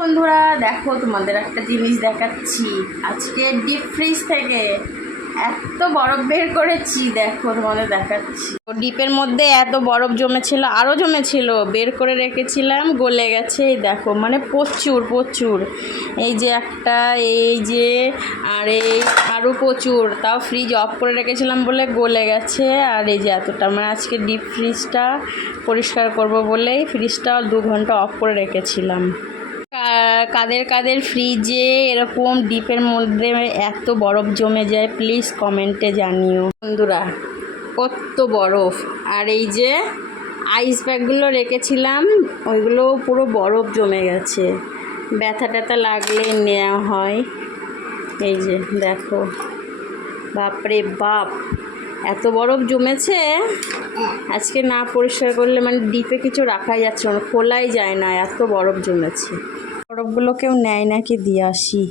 বন্ধুরা দেখো তোমাদের একটা জিনিস দেখাচ্ছি। আজকে ডিপ ফ্রিজ থেকে এত বরফ বের করেছি, দেখো তোমাদের দেখাচ্ছি। ডিপের মধ্যে এত বরফ জমেছিল, আরও জমেছিল, বের করে রেখেছিলাম, গলে গেছে। এই দেখো, মানে প্রচুর প্রচুর। এই যে একটা, এই যে, আর এই আরও প্রচুর। তাও ফ্রিজ অফ করে রেখেছিলাম বলে গলে গেছে। আর এই যে এতটা, মানে আজকে ডিপ ফ্রিজটা পরিষ্কার করব বলেই ফ্রিজটা 2 ঘন্টা অফ করে রেখেছিলাম। কাদের কাদের ফ্রিজে এরকম ডিপের মধ্যে এত বরফ জমে যায় প্লিজ কমেন্টে জানিও বন্ধুরা, কত বরফ। আর এই যে আইস ব্যাগগুলো রেখেছিলাম, ওইগুলো পুরো বরফ জমে গেছে। ব্যথা ট্যাথা লাগলে নেওয়া হয়। এই যে দেখো, বাপরে বাপ, এত বরফ জমেছে। আজকে না পরিষ্কার করলে মানে ডিপে কিছু রাখাই যাচ্ছে না, খোলাই যায় না, এত বরফ জমেছে। বরফগুলো কেউ নেয় নাকি দিয়ে আসি।